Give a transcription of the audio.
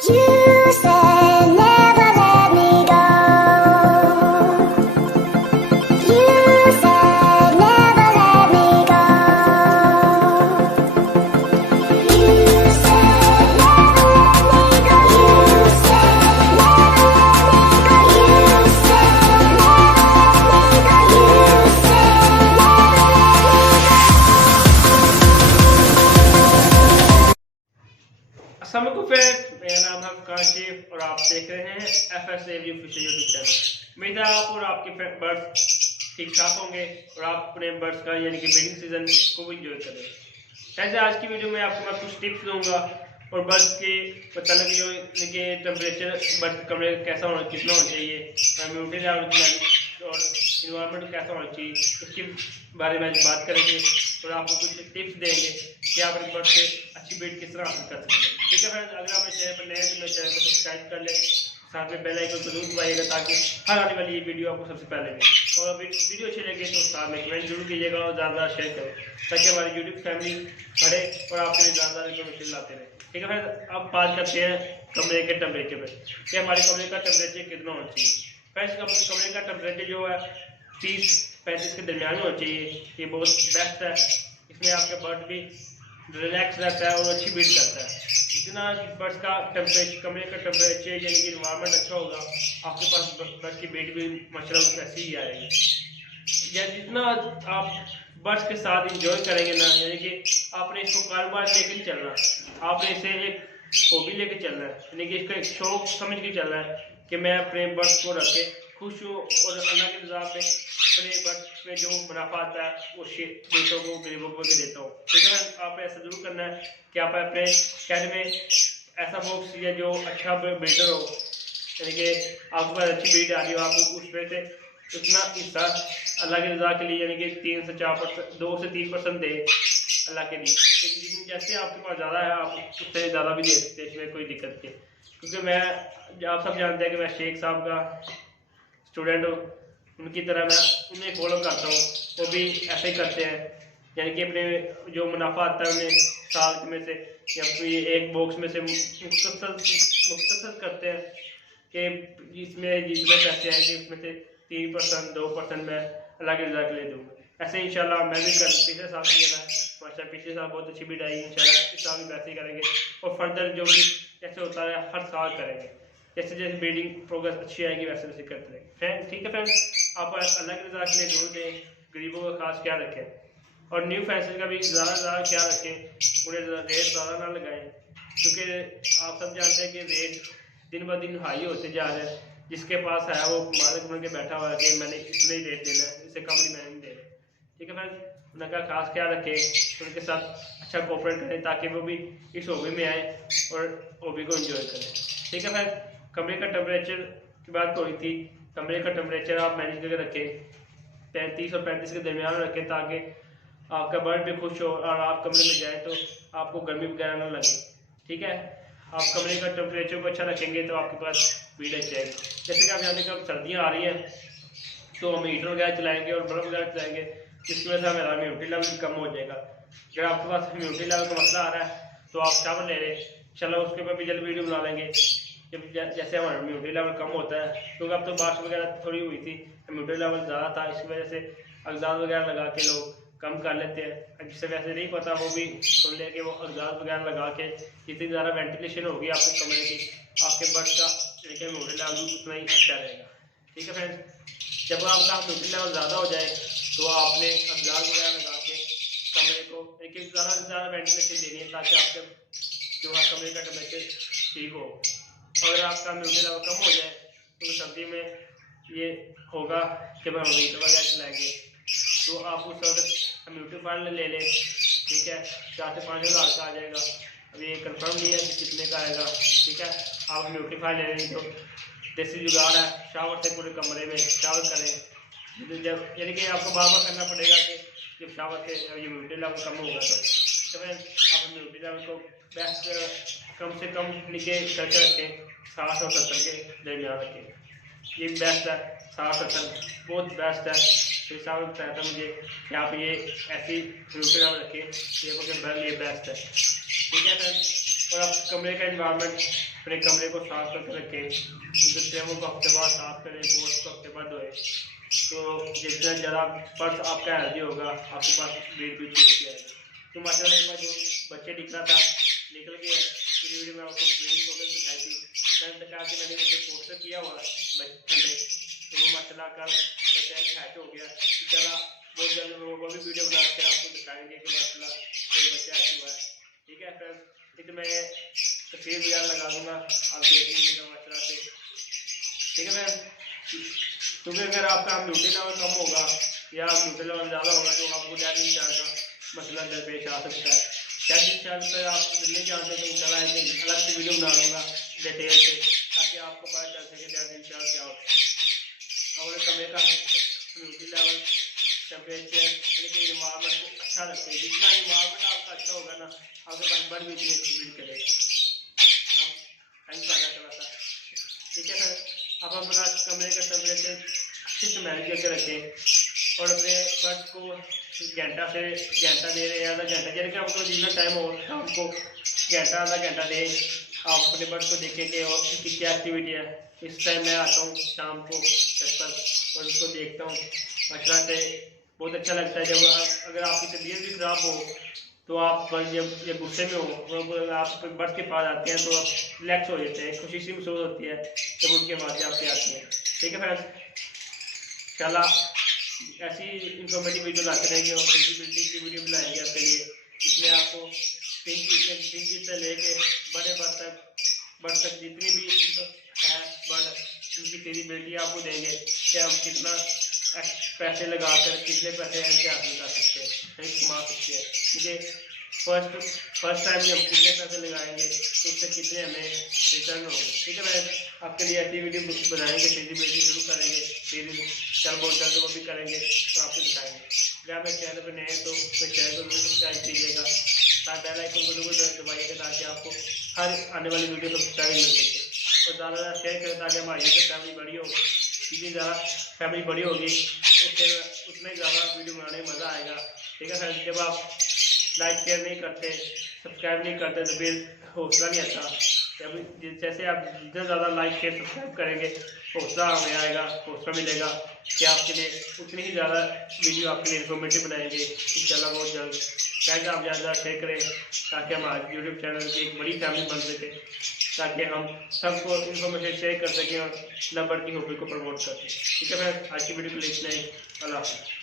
You said never let me go. You said never let me go. You said never let me go. You said never let me go. You said never let me go. You said अस्सलाम वालेकुम friends, मेरा नाम है काशिफ और आप देख रहे हैं FS every official YouTube channel. उम्मीद है आप और आपके बर्ड्स ठीक ठाक होंगे और आप अपने बर्ड्स का यानी कि ब्रीडिंग सीजन को एंजॉय करें। ऐसे आज की वीडियो में आपको मैं कुछ टिप्स दूंगा और बर्ड्स के मतलब जो इनके टेम्परेचर बर्ड कमरे कैसा होना कितना होना चाहिए, इम्यूनिटी लेवल और इन्वायरमेंट कैसा होना चाहिए, इसके बारे में बात करेंगे और आपको कुछ टिप्स देंगे कि आप अपने बर्ड से अच्छी ब्रीड किस तरह हासिल कर सकते हैं। ठीक है फ्रेंड्स, अगर आप मेरे चैनल पर नए हैं तो मेरे चैनल को सब्सक्राइब कर लें, साथ में बेल आइकन को जरूर दबाइएगा ताकि हर आने वाली ये वीडियो आपको सबसे पहले मिले। और वीडियो अच्छी लगे तो साथ में कमेंट जरूर कीजिएगा और ज़्यादा शेयर करें ताकि हमारी यूट्यूब फैमिली बढ़े और आपके लिए ज़्यादा इन्फॉर्मेशन लाते रहे। ठीक है फ्रेंड्स, अब बात करते हैं कमरे के टेम्परेचर पर कि हमारे कमरे का टेम्परेचर कितना होना चाहिए। फ्रेंड्स, अपने कमरे का टेम्परेचर जो है 30-35 के दरमियान में होना चाहिए। ये बहुत बेस्ट है, इसमें आपका बर्ड भी रिलैक्स रहता है और अच्छी ब्रीड करता है। जितना बर्ड्स का टेम्परेचर कमरे का टेम्परेचर यानी कि इन्वायरमेंट अच्छा होगा, आपके पास बर्ड की ब्रीड भी माशाल्लाह वैसी ही आएगी। या जितना आप बर्ड्स के साथ इंजॉय करेंगे ना, यानी कि आपने इसको कारोबार लेके नहीं चलना, आपने इसे एक हॉबी लेके चलना है, यानी कि इसका एक शौक समझ के चलना है कि मैं अपने बर्ड्स को रखे खुश हूँ और अल्लाह के निज़ाम में अपने बर्ड्स में जो मुनाफा आता है वो देशों को गरीबों को भी देता हूँ। ठीक है, आपने ऐसा जरूर करना है कि आप अपने शहर में ऐसा बॉक्स या जो अच्छा ब्रीडर हो, यानी कि आपके पास अच्छी ब्रीड आ रही हो, आप उसमें से उतना हिस्सा अल्लाह के रज़ा के लिए यानी कि 3 से 4%, 2 से 3% दे अल्लाह के लिए। लेकिन जैसे आपके पास ज़्यादा है आप उससे ज़्यादा भी दे सकते हैं, इसमें कोई दिक्कत नहीं। क्योंकि मैं आप सब जानते हैं कि मैं शेख साहब का स्टूडेंट हूँ, उनकी तरह मैं उन्हें फॉलो करता हूँ, वो भी ऐसे ही करते हैं, यानी कि अपने जो मुनाफा आता है उन्हें साल में से या फिर एक बॉक्स में से मुख्तसर करते हैं कि इसमें जितने पैसे आएंगे उसमें से 3% 2% मैं अल्लाह के रज़ा के लिए दूँगा। ऐसे इंशाल्लाह मैं भी पिछले साल किया था, माशाल्लाह पिछले साल बहुत अच्छी बीट आई, इंशाल्लाह इस साल भी वैसे ही करेंगे और फर्दर जो भी जैसे होता है हर साल करेंगे, जैसे जैसे ब्रीडिंग प्रोग्रेस अच्छी आएगी वैसे वैसे करते रहेंगे। ठीक है फ्रेंड्स, आप अल्लाह के रज़ा के लिए जरूर दें, गरीबों का खास ख्याल रखें और न्यू फैंसेस का भी ज़्यादा ख्याल रखें, उन्हें रेट ज़्यादा ना लगाएं क्योंकि आप सब जानते हैं कि रेट दिन ब दिन हाई होते जा रहे हैं। जिसके पास है वो मालिक बन के बैठा हुआ है कि मैंने इतना ही रेट देना है, इससे कम नहीं मैंने नहीं देना। ठीक है फ्रेंड्स, उनका खास ख्याल रखें, उनके साथ अच्छा कोऑपरेट करें ताकि वो भी इस हॉबी में आए और हॉबी को एंजॉय करें। ठीक है फ्रेंड्स, कमरे का टेम्परेचर की बात हो रही थी। कमरे का टेम्परेचर आप मैनेज करके रखें 33 और 35 के दरमियान रखें ताकि आपका बर्ड भी खुश हो और आप कमरे में जाए तो आपको गर्मी वगैरह ना लगे। ठीक है, आप कमरे का टेम्परेचर को अच्छा रखेंगे तो आपके पास ब्रीड अच्छी आएगी। जैसे कि आप जानते हैं कि अब सर्दियाँ आ रही हैं तो हम हीटर वगैरह चलाएंगे और बल्ब वगैरह चलाएंगे, जिसकी वजह से हमारा इम्यूनिटी लेवल भी कम हो जाएगा। अगर आपके पास इम्यूनिटी लेवल का मसला आ रहा है तो आप शावर ले लें, इंशाल्लाह उसके ऊपर भी जल्द वीडियो बना लेंगे। जब जैसे हमारा इम्यूनिटी लेवल कम होता है, क्योंकि अब तो बारिश वगैरह थोड़ी हुई थी, इम्यूनिटी लेवल ज़्यादा था, इस वजह से अगजाद वगैरह लगा के लोग कम कर लेते हैं। जिससे वैसे नहीं पता वो भी सुन ले कि वो अगजाद वगैरह लगा के जितनी ज़्यादा वेंटिलेशन होगी आपके कमरे की, आपके बर्ड का लेकिन इम्यूनिटी लेवल उतना ही अच्छा रहेगा। ठीक है फ्रेंड्स, जब आपका इम्यूनिटी लेवल ज़्यादा हो जाए तो आपने अगजाद वगैरह लगा के कमरे को एक ज़्यादा से ज़्यादा वेंटिलेशन देनी है ताकि आपके जो है कमरे का टेम्परेचर ठीक हो। अगर आपका इम्यूनिटी लेवल कम हो जाए तो सर्दी में ये होगा कि हम हीटर वगैरह चलाएंगे तो आप उस वक्त इम्यूनिटी फंड ले लें। ठीक है, 4 से 5 हज़ार का आ जाएगा, अभी ये कंफर्म नहीं है कि कितने का आएगा। ठीक है, आप इम्यूनिटी फंड ले लें तो देसी जुगाड़ है, शावर से पूरे कमरे में शावर करें। जब यानी कि आपको बार बार करना पड़ेगा कि जब शावर से इम्यूनिटी लेवल कम होगा तो आप इम्यूनिटी लेवल को बेस्ट कम से कम नीचे करके रखें, 60 और 70 के दरमियान रखें। ये बेस्ट है, 60-70 बहुत बेस्ट है। फिर साहब बताया था मुझे कि आप ये ऐसी इम्यूनिटी लेवल रखें, ये बेस्ट है। ठीक है फ्रेंड्स, और आप कमरे का इन्वायरमेंट, अपने कमरे को साफ करके रखें, ड्रेमों को हफ्ते बाद साफ करें, पोस्ट को हफ्ते बाद धोएं। तो जितना ज़्यादा पर्स आपका हेल्दी होगा, आपके पास ब्रीड भी ठीक आएगी। तो माशाल्लाह जो बच्चे दिख रहा था निकल गया। पूरी वीडियो में आपको ब्रीडिंग प्रोग्रेस दिखाई थी। मैंने कहा कि मैंने उसे पोस्टर किया हुआ ठंडे, तो वो माशाल्लाह कल बच्चा हैच हो गया। चला बहुत जल्द वो भी वीडियो बना कर आपको दिखाएंगे कि माशाल्लाह कोई बच्चा हैच हुआ है। ठीक है फ्रेंड्स, तो मैं तस्वीर वगैरह लगा दूंगा, आप देख लीजिएगा माशाल्लाह से। ठीक है फ्रेंड्स, क्योंकि अगर आपका म्यूटी लेवल कम होगा या म्यूटी लेवल ज़्यादा होगा तो आपको डेयरी चार्ज का मसला दरपेश आ सकता है। डेयरी चार्ज पर आप नहीं जानते तो इंशाल्लाह एक अलग से वीडियो बना लूँगा डिटेल से, ताकि आपको पता चल सके डेयरी चार्ज क्या होता है। और कमरे का म्यूटी लेवल, टेम्परेचर, इन्वायरमेंट को अच्छा रखें। जितना इन्वायरमेंट आपका अच्छा होगा ना, आपके पास बर्ड भी इतनी अच्छी बिल्ड करेगा। ठीक है सर, आप अपना कमरे का टेम्परेचर अच्छे से मैनेज करके रखें और अपने बर्ड को घंटा से घंटा दे रहे हैं, आधा घंटा, यानी कि आपको जितना टाइम हो शाम को घंटा आधा घंटा दें। आप अपने बर्ड को देखें कि उनकी क्या एक्टिविटी है। इस टाइम मैं आता हूँ शाम को छत पर और उसको देखता हूँ। माशाल्लाह से बहुत अच्छा लगता है। जब अगर आपकी तबीयत भी खराब हो तो आप जब गुस्से में हो तो आप बर्ड के पास आते हैं तो आप रिलैक्स हो जाते हैं, खुशी सी महसूस होती है जब उनकी आवाज़ें आपके आती हैं। ठीक है फ्रेंड्स, इंशाल्लाह ऐसी इंफॉर्मेटिव वीडियो लाते रहेंगे और फिजिबिलिटी की वीडियो बनाएंगे आपके लिए। इसमें आपको पिंक से लेके बड़े बर्ड तक जितनी भी है बर्ड, उनकी फिजिबिलिटी आपको देंगे कि हम कितना पैसे लगाकर कितने पैसे ऐसे हासिल कर सकते हैं, सही कमा सकते हैं। क्योंकि फर्स्ट टाइम में हम कितने पैसे लगाएंगे तो उससे कितने हमें रिटर्न होंगे। ठीक है मैं आपके लिए ऐसी वीडियो बनाएंगे, फिजिबिलिटी शुरू करेंगे, फिर कल बहुत जल्द वो भी करेंगे और आपको दिखाएंगे। अगर आप मेरे चैनल पर नए हैं तो मेरे चैनल को जरूर सब्सक्राइब कीजिएगा, साथ बेल आइकन को जरूर दबाइएगा ताकि आपको हर आने वाली वीडियो को सब्सक्राइब मिल सके और ज़्यादा ज़्यादा शेयर करें ताकि हमारी फैमिली बड़ी हो। जितनी ज़्यादा फैमिली बड़ी होगी उससे उतना ही ज़्यादा वीडियो बनाने में मज़ा आएगा। ठीक है सर, जब आप लाइक शेयर नहीं करते, सब्सक्राइब नहीं करते तो फिर हौसला नहीं आता। जब जैसे आप जितना ज़्यादा लाइक शेयर सब्सक्राइब करेंगे हौसला हमें आएगा, हौसला मिलेगा कि आपके लिए उतनी ही ज़्यादा वीडियो आपके लिए इन्फॉर्मेटिव बनाएंगे इंशाल्लाह बहुत जल्द। चाहे आप ज़्यादा शेयर करें ताकि हमारे यूट्यूब चैनल की एक बड़ी फैमिली बन सके, ताकि हम सबको इन्फॉर्मेशन शेयर कर सकें और लव बर्ड की हॉबी को प्रमोट कर सकें। ठीक है मैं आज की वीडियो को इतना ही, अल्लाह हाफ़िज़।